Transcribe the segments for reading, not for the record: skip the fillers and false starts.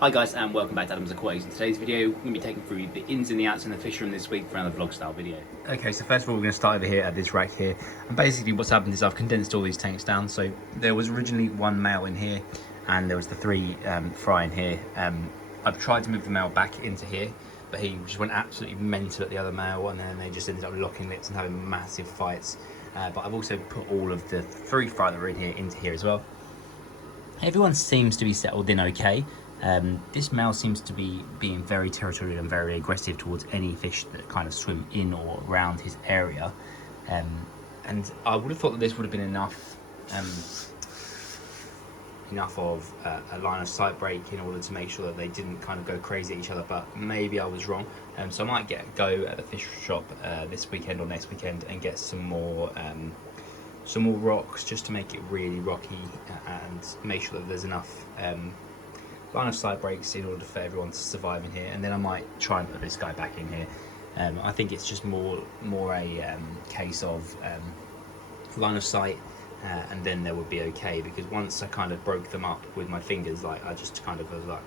Hi guys, and welcome back to Adam's Aquatics. In today's video, we're going to be taking through the ins and the outs in the fish room this week for another vlog style video. Okay, so first of all we're going to start over here at this rack here. And basically what's happened is I've condensed all these tanks down. So there was originally one male in here and there was the three fry in here. I've tried to move the male back into here, but he just went absolutely mental at the other male, and then they just ended up locking lips and having massive fights. But I've also put all of the three fry that are in here into here as well. Everyone seems to be settled in okay. This male seems to be being very territorial and very aggressive towards any fish that kind of swim in or around his area. And I would have thought that this would have been enough of a line of sight break in order to make sure that they didn't kind of go crazy at each other, but maybe I was wrong. So I might go at the fish shop this weekend or next weekend and get some more rocks just to make it really rocky and make sure that there's enough line of sight breaks in order for everyone to survive in here. And then I might try and put this guy back in here. I think it's just more a case of line of sight, and then they would be okay, because once I kind of broke them up with my fingers, like I just kind of was like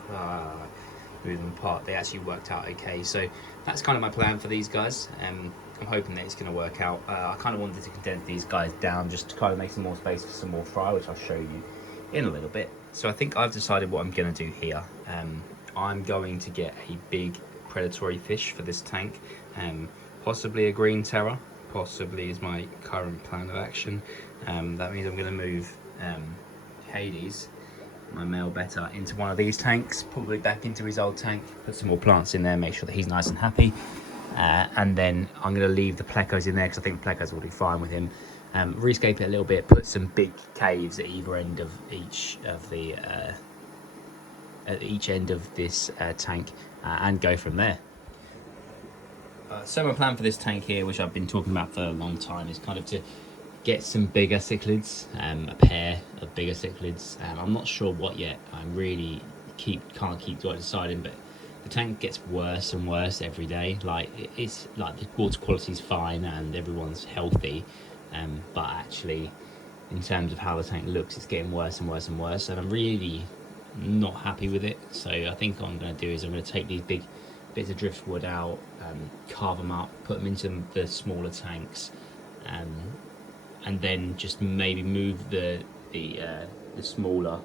move them apart, they actually worked out okay. So that's kind of my plan for these guys. I'm hoping that it's going to work out. I kind of wanted to condense these guys down just to kind of make some more space for some more fry, which I'll show you in a little bit. So I think I've decided what I'm going to do here. I'm going to get a big predatory fish for this tank, possibly a green terror, possibly is my current plan of action. That means I'm going to move Hades, my male betta, into one of these tanks, probably back into his old tank, put some more plants in there, make sure that he's nice and happy. And then I'm going to leave the plecos in there because I think the plecos will do fine with him. Rescape it a little bit, put some big caves at either end of each end of this tank, and go from there. So my plan for this tank here, which I've been talking about for a long time, is kind of to get some bigger cichlids, a pair of bigger cichlids. I'm not sure what yet. I really can't keep deciding, but the tank gets worse and worse every day. Like it's like the water quality is fine and everyone's healthy. But actually, in terms of how the tank looks, it's getting worse and worse and worse, and I'm really not happy with it. So I think what I'm going to do is I'm going to take these big bits of driftwood out, carve them up, put them into the smaller tanks, and then just maybe move the smaller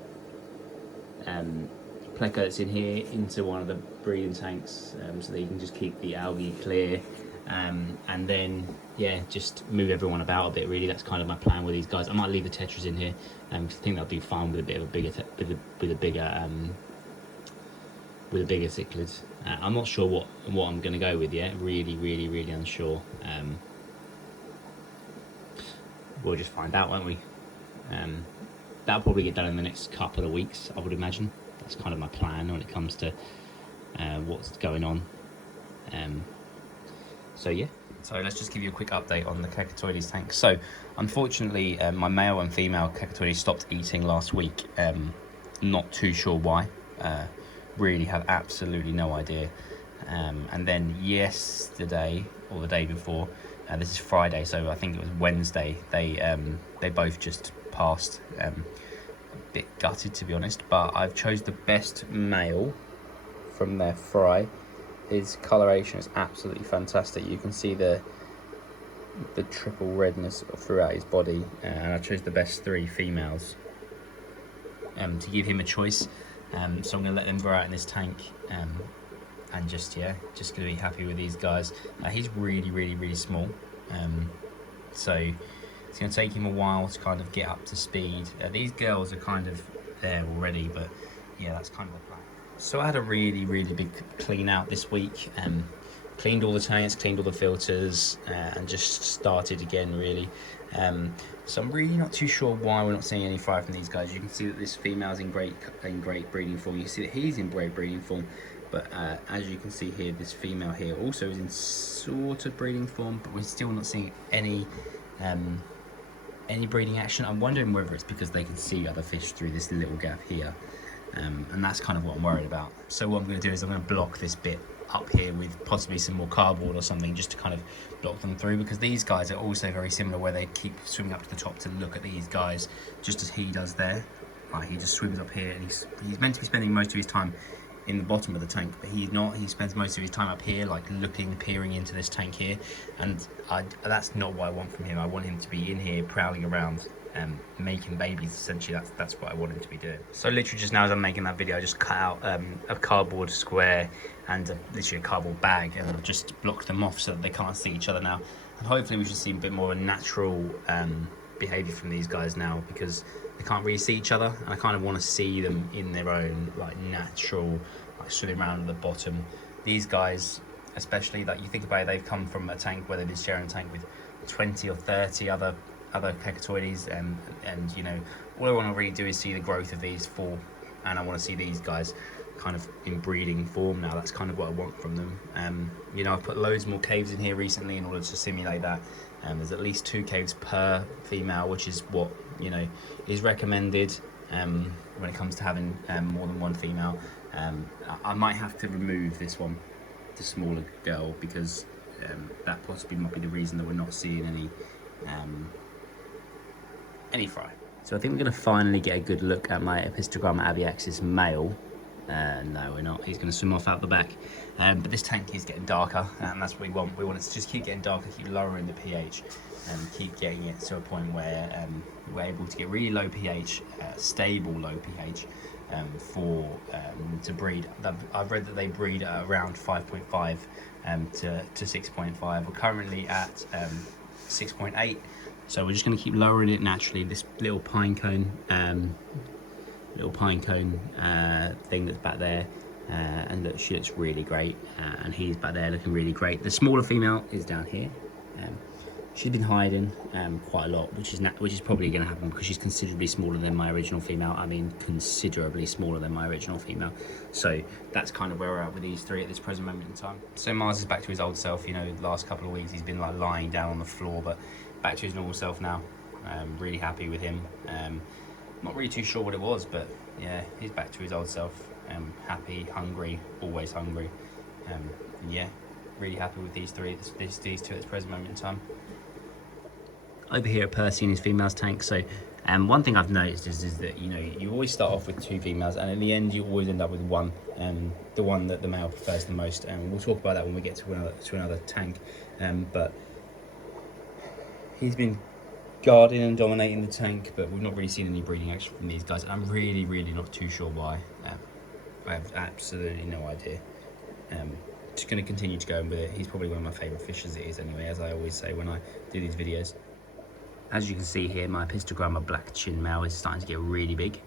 pleco that's in here into one of the breeding tanks, so that you can just keep the algae clear. And then yeah, just move everyone about a bit. Really, that's kind of my plan with these guys. I might leave the tetras in here, because I think that'll be fine with a bit of a bigger with a bigger cichlid. I'm not sure what I'm going to go with yet. Really unsure. We'll just find out, won't we? That'll probably get done in the next couple of weeks, I would imagine. That's kind of my plan when it comes to what's going on. So yeah, so let's just give you a quick update on the Cacatoides tank. So unfortunately, my male and female Cacatoides stopped eating last week. Not too sure why. Really have absolutely no idea. And then yesterday, or the day before, this is Friday, so I think it was Wednesday, they both just passed. A bit gutted, to be honest, but I've chose the best male from their fry. His coloration is absolutely fantastic. You can see the triple redness throughout his body, and I chose the best three females to give him a choice. So I'm going to let them grow out in this tank, and just going to be happy with these guys. He's really small, so it's going to take him a while to kind of get up to speed. These girls are kind of there already, but yeah, that's kind of the plan. So I had a really big clean out this week. Cleaned all the tanks, cleaned all the filters, and just started again, really. So I'm really not too sure why we're not seeing any fry from these guys. You can see that this female's in great breeding form. You can see that he's in great breeding form, but as you can see here, this female here also is in sort of breeding form, but we're still not seeing any breeding action. I'm wondering whether it's because they can see other fish through this little gap here. And that's kind of what I'm worried about. So what I'm going to do is I'm going to block this bit up here with possibly some more cardboard or something, just to kind of block them through, because these guys are also very similar, where they keep swimming up to the top to look at these guys, just as he does there. He just swims up here, and he's meant to be spending most of his time in the bottom of the tank, but he's not. He spends most of his time up here, like peering into this tank here, and that's not what I want from him. I want him to be in here prowling around and making babies. Essentially, that's what I want him to be doing. So literally just now as I'm making that video, I just cut out a cardboard square and literally a cardboard bag, and I've just blocked them off so that they can't see each other now. And hopefully we should see a bit more natural behaviour from these guys now, because they can't really see each other, and I kind of want to see them in their own like natural, like swimming around at the bottom. These guys, especially, like you think about it, they've come from a tank where they've been sharing a tank with 20 or 30 other cacatoides, and you know, all I want to really do is see the growth of these four, and I want to see these guys kind of in breeding form now. That's kind of what I want from them. You know, I've put loads more caves in here recently in order to simulate that. There's at least 2 caves per female, which is what, you know, is recommended when it comes to having more than one female. I might have to remove this one, the smaller girl, because that possibly might be the reason that we're not seeing any fry. So I think we're going to finally get a good look at my Epistergram Abies male. No, we're not. He's going to swim off out the back. But this tank is getting darker, and that's what we want. We want it to just keep getting darker, keep lowering the pH, and keep getting it to a point where we're able to get really low pH, stable low pH, to breed. I've read that they breed at around 5.5 to 6.5. We're currently at 6.8, so we're just going to keep lowering it naturally. This little pine cone thing that's back there, and look, she looks really great, and he's back there looking really great. The smaller female is down here. She's been hiding quite a lot, which is probably going to happen because she's considerably smaller than my original female. I mean, considerably smaller than my original female. So that's kind of where we're at with these 3 at this present moment in time. So Mars is back to his old self. You know, the last couple of weeks he's been like lying down on the floor, but back to his normal self now. Really happy with him. Not really too sure what it was, but yeah, he's back to his old self. Happy, hungry, always hungry. Yeah, really happy with these 2 at this present moment in time. Over here at Percy in his females tank. So one thing I've noticed is that, you know, you always start off with 2 females, and in the end you always end up with one, the one that the male prefers the most. And we'll talk about that when we get to another tank. But he's been guarding and dominating the tank, but we've not really seen any breeding action from these guys. I'm really not too sure why. I have absolutely no idea. Just going to continue to go with it. He's probably one of my favourite fish as it is anyway, as I always say when I do these videos. As you can see here, my Epistergram black chin male is starting to get really big.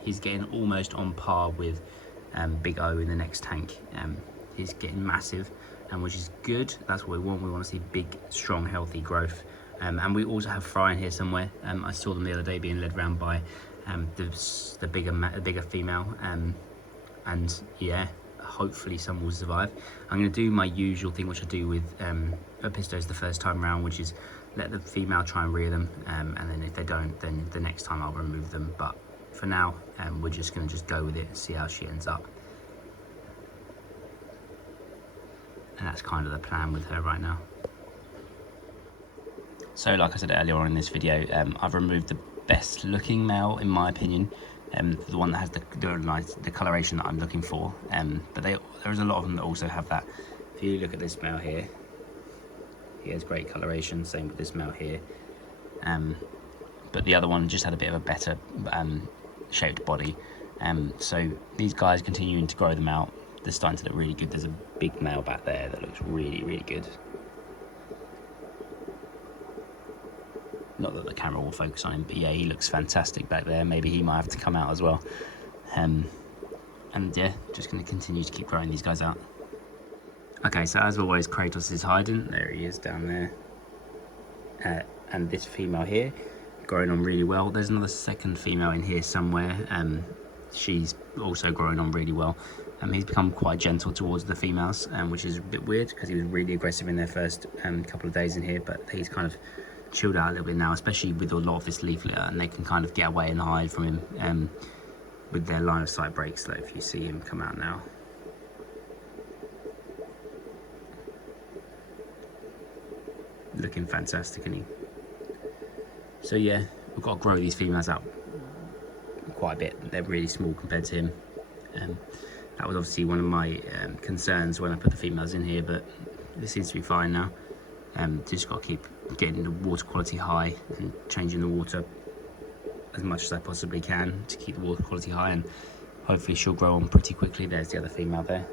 He's getting almost on par with Big O in the next tank. He's getting massive, which is good. That's what we want. We want to see big, strong, healthy growth. And we also have fry in here somewhere. I saw them the other day being led around by the bigger female. And yeah, hopefully some will survive. I'm going to do my usual thing, which I do with Epistos the first time round, which is let the female try and rear them, and then if they don't, then the next time I'll remove them. But for now, we're just going to go with it and see how she ends up. And that's kind of the plan with her right now. So like I said earlier on in this video, I've removed the best looking male in my opinion, the one that has the coloration that I'm looking for. But there's a lot of them that also have that. If you look at this male here, he has great coloration, same with this male here. But the other one just had a bit of a better shaped body. So these guys continuing to grow them out, they're starting to look really good. There's a big male back there that looks really good. Not that the camera will focus on him, but yeah, he looks fantastic back there. Maybe he might have to come out as well. And yeah, just going to continue to keep growing these guys out. Okay, so as always, Kratos is hiding. There he is down there. And this female here, growing on really well. There's another second female in here somewhere. She's also growing on really well. He's become quite gentle towards the females, which is a bit weird because he was really aggressive in their first couple of days in here, but he's kind of chilled out a little bit now, especially with a lot of this leaf litter, and they can kind of get away and hide from him with their line of sight breaks. So if you see him come out now, looking fantastic, isn't he? So yeah, we've got to grow these females out quite a bit. They're really small compared to him. That was obviously one of my concerns when I put the females in here, but it seems to be fine now. Just got to keep getting the water quality high and changing the water as much as I possibly can to keep the water quality high, and hopefully she'll grow on pretty quickly. There's the other female there.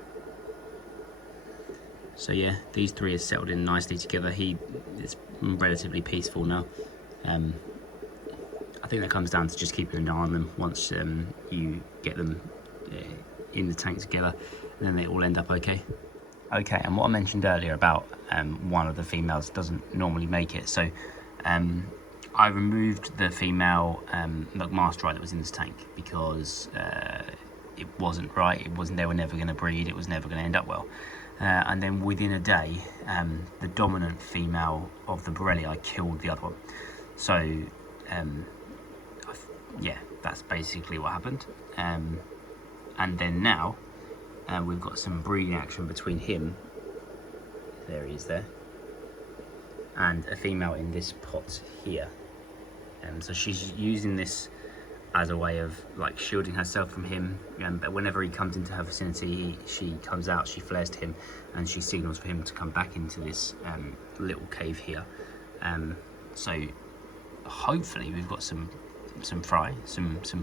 So yeah, these three are settled in nicely together. He is relatively peaceful now. I think that comes down to just keeping an eye on them once you get them in the tank together, and then they all end up okay. Okay, and what I mentioned earlier about one of the females doesn't normally make it. So I removed the female McMasterite that was in this tank because it wasn't right. They were never going to breed. It was never going to end up well. And then within a day, the dominant female of the Borelli, I killed the other one. So yeah, that's basically what happened. And then now we've got some breeding action between him, there he is there, and a female in this pot here. So she's using this as a way of like shielding herself from him, but whenever he comes into her vicinity, she comes out, she flares to him, and she signals for him to come back into this little cave here. So hopefully we've got some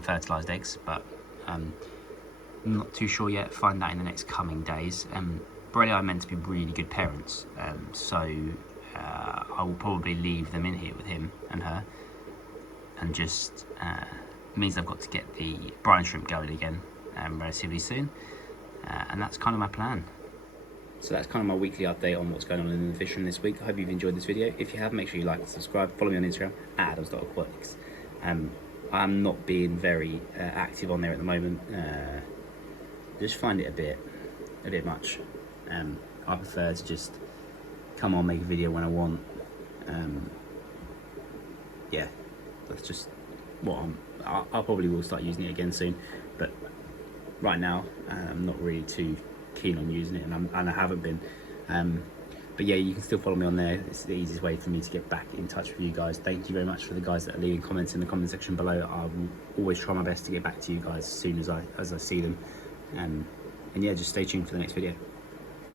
fertilized eggs, but I'm not too sure yet. Find that in the next coming days. Borelli are meant to be really good parents, so I will probably leave them in here with him and her, and just means I've got to get the brine shrimp going again relatively soon, and that's kind of my plan. So that's kind of my weekly update on what's going on in the fish room this week. I hope you've enjoyed this video. If you have, make sure you like and subscribe. Follow me on Instagram at adams.aquatics. I'm not being very active on there at the moment. Just find it a bit much. I prefer to just come on, make a video when I want. Yeah, that's just what I probably will start using it again soon, but right now I'm not really too keen on using it, and I haven't been. But yeah, you can still follow me on there. It's the easiest way for me to get back in touch with you guys. Thank you very much for the guys that are leaving comments in the comment section below. I will always try my best to get back to you guys as soon as I see them. And yeah, just stay tuned for the next video.